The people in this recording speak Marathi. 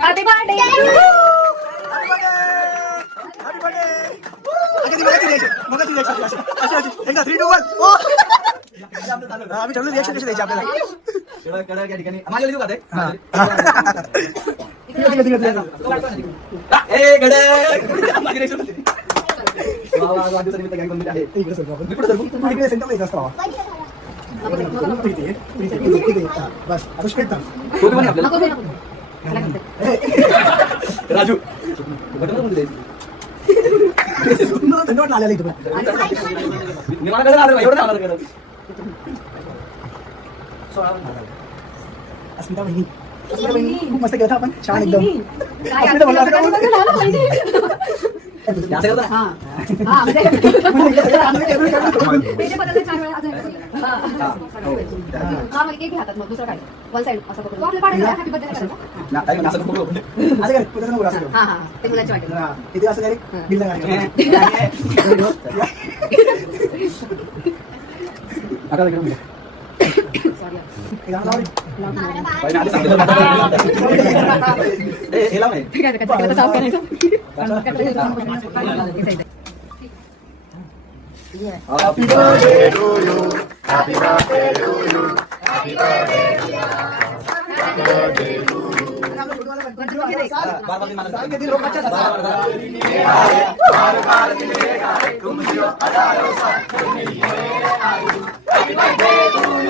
हॅपी बर्थडे आम्ही ठरवलं रिएक्शन कशी द्यायची आपल्याला. राजू धन्यवाद आलेला इथं अस्मिता बहिणी खूप मस्त केलं आपण छान एकदम. अस्मिता म्हणलं असं किती असं bill Happy birthday to you. Happy birthday to you. Happy birthday to you. Happy birthday to you. Happy birthday.